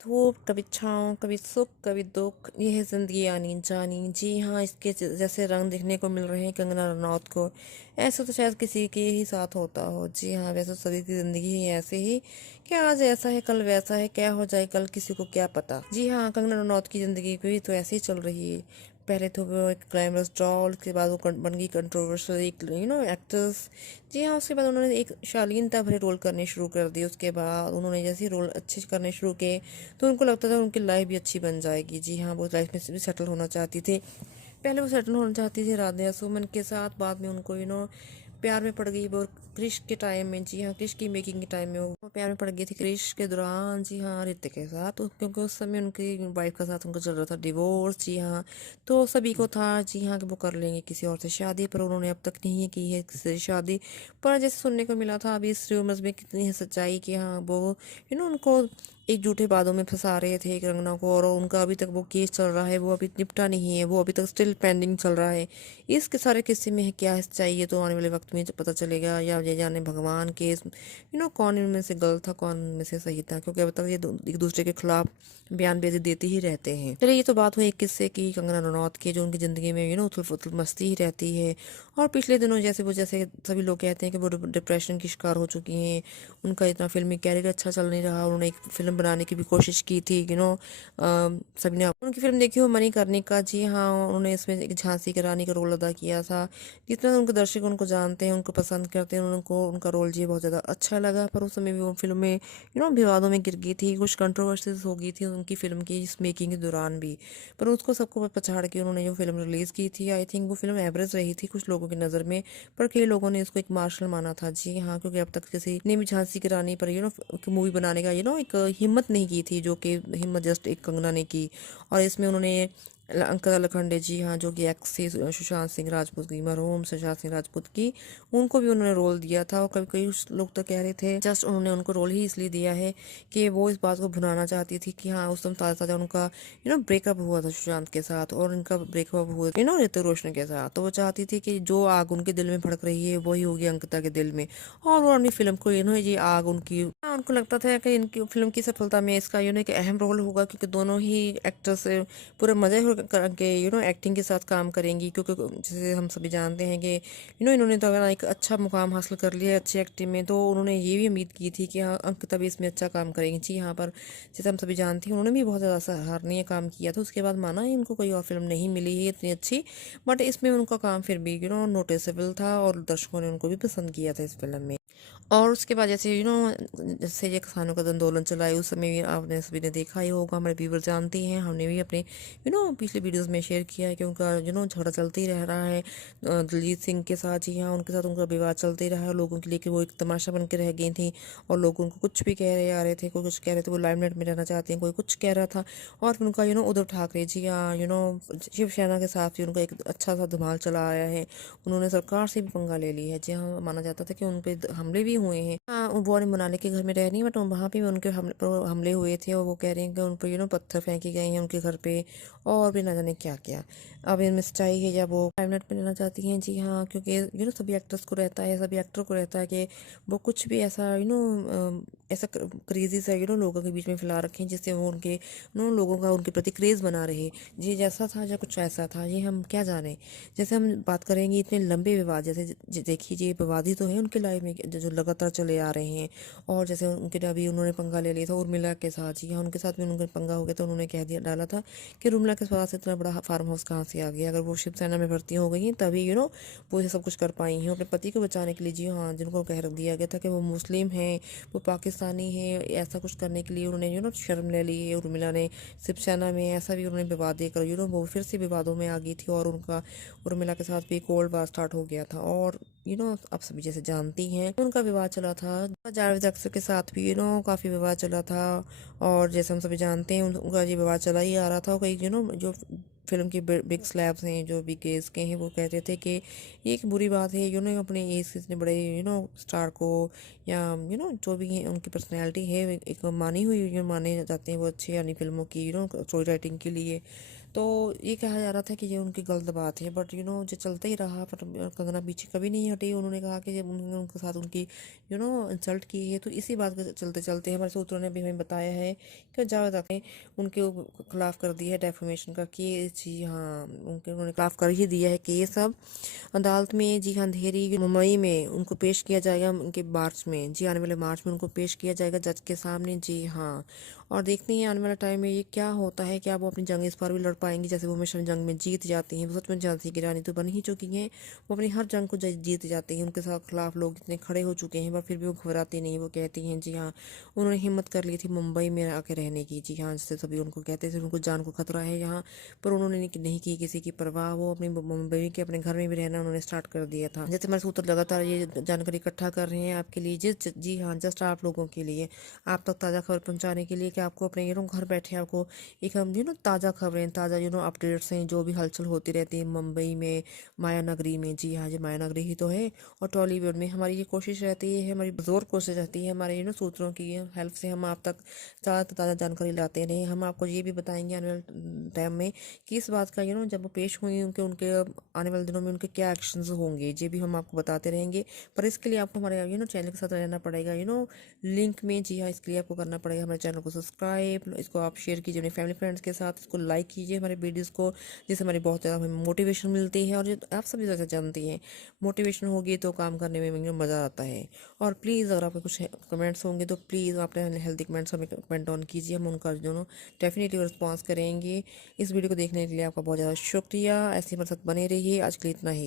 धूप कभी छाँव, कभी सुख कभी दुख, ये है जिंदगी आनी जानी। जी हाँ, इसके जैसे रंग देखने को मिल रहे हैं कंगना रनौत को, ऐसा तो शायद किसी के ही साथ होता हो। जी हाँ, वैसे तो सभी की जिंदगी ही ऐसे ही कि आज ऐसा है कल वैसा है, क्या हो जाए कल किसी को क्या पता। जी हाँ, कंगना रनौत की जिंदगी भी तो ऐसे ही चल रही है। पहले तो वो एक ग्लैमरस डॉल, उसके बाद वो बन गई कंट्रोवर्शियल एक एक्ट्रेस। जी हाँ, उसके बाद उन्होंने एक शालीनता भरे रोल करने शुरू कर दिए। उसके बाद उन्होंने जैसे रोल अच्छे करने शुरू किए तो उनको लगता था उनकी लाइफ भी अच्छी बन जाएगी। जी हाँ, वो लाइफ में भी सेटल होना चाहती थी। पहले वो सेटल होना चाहती थी राधिका सुमन के साथ, बाद में उनको प्यार में पड़ गई वो क्रिश के टाइम में। जी हाँ, क्रिश की मेकिंग के टाइम में वो प्यार में पड़ गई थी क्रिश के दौरान। जी हाँ, ऋतिक के साथ क्योंकि उस समय उनकी वाइफ के साथ उनका चल रहा था डिवोर्स। जी हाँ, तो सभी को था जी हाँ कि वो कर लेंगे किसी और से शादी, पर उन्होंने अब तक नहीं की है किसी से शादी। पर जैसे सुनने को मिला था अभी इस रूमर्स में कितनी है सच्चाई कि हाँ वो उनको एक झूठे वादों में फंसा रहे थे कंगना को, और उनका अभी तक वो केस चल रहा है, वो अभी निपटा नहीं है, वो अभी तक स्टिल पेंडिंग चल रहा है। इसके सारे किस्से में है क्या चाहिए तो आने वाले वक्त में पता चलेगा, या ये जाने भगवान के कौन इनमें से गलत था कौन इनमें से सही था, क्योंकि अब तक ये एक दूसरे के खिलाफ बयानबाजी देते ही रहते हैं। चलिए, ये तो बात हुई एक किस्से की कंगना रनौत की, जो उनकी जिंदगी में उथल पुथल मस्ती ही रहती है। और पिछले दिनों जैसे सभी लोग कहते हैं कि वो डिप्रेशन की शिकार हो चुकी हैं, उनका इतना फिल्मी कैरियर अच्छा चल नहीं रहा। उन्होंने एक फिल्म बनाने की भी कोशिश की थी, सभी ने उनकी फिल्म देखी हो मणिकर्णिका। जी हाँ, उन्होंने इसमें एक झांसी की रानी का रोल अदा किया था। जितना उनके दर्शक उनको जानते हैं, उनको पसंद करते हैं, उनको उनका रोल जी बहुत ज़्यादा अच्छा लगा। पर उस समय भी वो फिल्म में विवादों में गिर गई थी, कुछ कंट्रोवर्सीज हो गई थी उनकी फिल्म की इस मेकिंग के दौरान भी। पर उसको सबको पछाड़ के उन्होंने जो फिल्म रिलीज़ की थी, आई थिंक वो फिल्म एवरेज रही थी कुछ लोगों की नज़र में, पर कई लोगों ने इसको एक मार्शल माना था। जी हाँ, क्योंकि अब तक किसी ने भी झांसी की रानी पर मूवी बनाने का एक हिम्मत नहीं की थी, जो कि हिम्मत जस्ट एक कंगना ने की। और इसमें उन्होंने अंकल लखंडे, जी हाँ, जो कि एक्स थी सुशांत सिंह राजपूत की, मरहूम सुशांत सिंह राजपूत की, उनको भी उन्होंने रोल दिया था। और कभी कई लोग तो कह रहे थे जस्ट उन्होंने उनको रोल ही इसलिए दिया है कि वो इस बात को भुनाना चाहती थी कि हाँ उस समय ताज़ा ताज़ा उनका ब्रेकअप हुआ था सुशांत के साथ, और उनका ब्रेकअप हुआ ऋतिक रोशन के साथ। तो वो चाहती थी कि जो आग उनके दिल में भड़क रही है वही होगी अंकिता के दिल में। और वो अपनी फिल्म को ये आग उनकी, हाँ, उनको लगता था कि इनकी फिल्म की सफलता में इसका एक अहम रोल होगा, क्योंकि दोनों ही एक्टर्स पूरे मजे करके एक्टिंग के साथ काम करेंगी। क्योंकि जैसे हम सभी जानते हैं कि इन्होंने तो अगर एक अच्छा मुकाम हासिल कर लिया है अच्छी एक्टिंग में, तो उन्होंने ये भी उम्मीद की थी कि हाँ अंकिता भी इसमें अच्छा काम करेंगी। जी हाँ, पर जैसे हम सभी जानते हैं उन्होंने भी बहुत ज़्यादा सराहनीय काम किया था। उसके बाद माना ही उनको कोई और फिल्म नहीं मिली है इतनी अच्छी, बट इसमें उनका काम फिर भी नोटिसेबल था, और दर्शकों ने उनको भी पसंद किया था इस फिल्म में। और उसके बाद जैसे जैसे ये किसानों का आंदोलन चला है, उस समय भी आपने सभी ने देखा ही होगा, हमारे व्यूवर जानते हैं, हमने भी अपने पिछले वीडियोस में शेयर किया है कि उनका झगड़ा चलते ही रह रहा है दिलजीत सिंह के साथ। जी हाँ, उनके साथ उनका विवाद चलते ही रहा है लोगों के लिए, कि वो एक तमाशा बन के रह गई थी, और लोग उनको कुछ भी कह रहे आ रहे थे, कोई कुछ कह रहे थे वो लाइमलाइट में रहना चाहते हैं, कोई कुछ कह रहा था। और फिर उनका उद्धव ठाकरे, जी हाँ, शिवसेना के साथ भी उनका एक अच्छा सा धमाल चला आया है। उन्होंने सरकार से भी पंगा ले ली है। जी हाँ, माना जाता था कि उन पे हमले भी हुए हैं। हाँ, वो वाली मनाली के घर में रह रही है, बट वहाँ पे भी उनके हमले हुए थे, और वो कह रहे हैं कि उन पर पत्थर फेंके गए हैं उनके घर पे, और भी ना जाने क्या क्या। अब इनमें सच्चाई है या वो लाइमलाइट में लेना चाहती हैं। जी हाँ, क्योंकि सभी एक्टर्स को रहता है, सभी एक्टर को रहता है कि वो कुछ भी ऐसा ऐसा क्रेजी सा लोगों के बीच में फैला रखें, जिससे वो उनके लोगों का उनके प्रति क्रेज बना रहे। जी, जैसा था या कुछ ऐसा था, ये हम क्या जाने। जैसे हम बात करेंगे इतने लंबे विवाद, जैसे देखिए ये विवाद ही तो है उनकी लाइफ में जो लगातार चले आ रहे हैं। और जैसे उनके अभी उन्होंने पंगा ले लिया था उर्मिला के साथ। जी हाँ, उनके साथ भी उनका पंगा हो गया, तो उन्होंने कह दिया डाला था कि उर्मिला के पास इतना बड़ा फार्म हाउस कहाँ से आ गया, अगर वो शिवसेना में भर्ती हो गई हैं तभी वो ये सब कुछ कर पाई हैं अपने पति को बचाने के लिए। जी हाँ, जिनको कह रख दिया गया था कि वो मुस्लिम हैं, वो पाकिस्तानी है, ऐसा कुछ करने के लिए उन्होंने शर्म ले ली है उर्मिला ने शिवसेना में। ऐसा भी उन्होंने विवाद देकर वो फिर से विवादों में आ गई थी, और उनका उर्मिला के साथ भी कोल्ड वार स्टार्ट हो गया था। और आप सभी जैसे जानती हैं उनका विवाद चला था जावेद अख्तर के साथ भी काफ़ी विवाद चला था। और जैसे हम सभी जानते हैं उनका ये विवाद चला ही आ रहा था। और कई जो फिल्म के बिग स्लैब्स हैं, जो बिग एज के हैं, वो कहते थे कि ये एक बुरी बात है अपने एज से इतने बड़े स्टार को, या जो भी है उनकी पर्सनैलिटी है एक मानी हुई जो माने जाते हैं वो अच्छी यानी फिल्मों की स्टोरी राइटिंग के लिए। तो ये कहा जा रहा था कि ये उनकी गलत बात है, बट जो चलता ही रहा। पर कंगना पीछे कभी नहीं हटी। उन्होंने कहा कि जब उन्होंने उनके साथ उनकी इंसल्ट की है, तो इसी बात के चलते चलते हमारे सूत्रों ने भी हमें बताया है कि जावेद अख्तर ने उनके खिलाफ कर दिया है डेफेमेशन का केस। जी हाँ, उन्होंने खिलाफ कर ही दिया है केस अब अदालत में। जी हाँ, अंधेरी मुंबई में उनको पेश किया जाएगा उनके मार्च में। जी, आने वाले मार्च में उनको पेश किया जाएगा जज के सामने। जी हाँ, और देखते हैं आने वाले टाइम में ये क्या होता है। क्या वो अपनी जंग इस बार भी लड़ पाएंगी, जैसे वो हमेशा जंग में जीत जाती हैं। वो सच में झांसी की रानी तो बन ही चुकी हैं। वो अपनी हर जंग को जीत जाती हैं। उनके साथ खिलाफ लोग इतने खड़े हो चुके हैं, पर फिर भी वो घबराती नहीं। वो कहती हैं जी हाँ, उन्होंने हिम्मत कर ली थी मुंबई में आके रहने की। जी हाँ, जैसे सभी उनको कहते थे उनको जान को खतरा है यहाँ, पर उन्होंने नहीं की किसी की परवाह। वो अपनी मुंबई के अपने घर में भी रहना उन्होंने स्टार्ट कर दिया था। जैसे हमारे सूत्र लगातार ये जानकारी इकट्ठा कर रहे हैं आपके लिए। जी हाँ, जस्ट आप लोगों के लिए, आप तक ताज़ा खबर पहुंचाने के लिए, कि आपको अपने घर बैठे आपको एक हम ताज़ा खबरें, ताज़ा अपडेट्स हैं, जो भी हलचल होती रहती है मुंबई में, माया नगरी में। जी हाँ, ये माया नगरी ही तो है। और टॉलीवुड में हमारी ये कोशिश रहती है, हमारी जोर कोशिश रहती है, हमारे सूत्रों की हेल्प से हम आप तक ताज़ा ताज़ा जानकारी लाते रहे। हम आपको ये भी बताएंगे आने वाले टाइम में कि इस बात का जब वो पेश हुई उनके उनके आने वाले दिनों में उनके क्या एक्शंस होंगे, ये भी हम आपको बताते रहेंगे। पर इसके लिए आपको हमारे चैनल के साथ रहना पड़ेगा लिंक में। जी हाँ, इसके लिए आपको करना पड़ेगा हमारे चैनल को सब्सक्राइब। इसको आप शेयर कीजिए अपने फैमिली फ्रेंड्स के साथ, इसको लाइक कीजिए हमारे वीडियोज़ को, जिससे हमारी बहुत ज़्यादा हमें मोटिवेशन मिलती है। और आप सभी जैसे जानती हैं, मोटिवेशन होगी तो काम करने में मज़ा आता है। और प्लीज़ अगर आपके कुछ कमेंट्स होंगे तो प्लीज़ अपने हेल्दी कमेंट्स हमें कमेंट ऑन कीजिए। हम उनका डेफिनेटली रिस्पॉन्स करेंगे। इस वीडियो को देखने के लिए आपका बहुत ज़्यादा शुक्रिया। ऐसे हमारे साथ बने रहिए। आज के लिए इतना ही।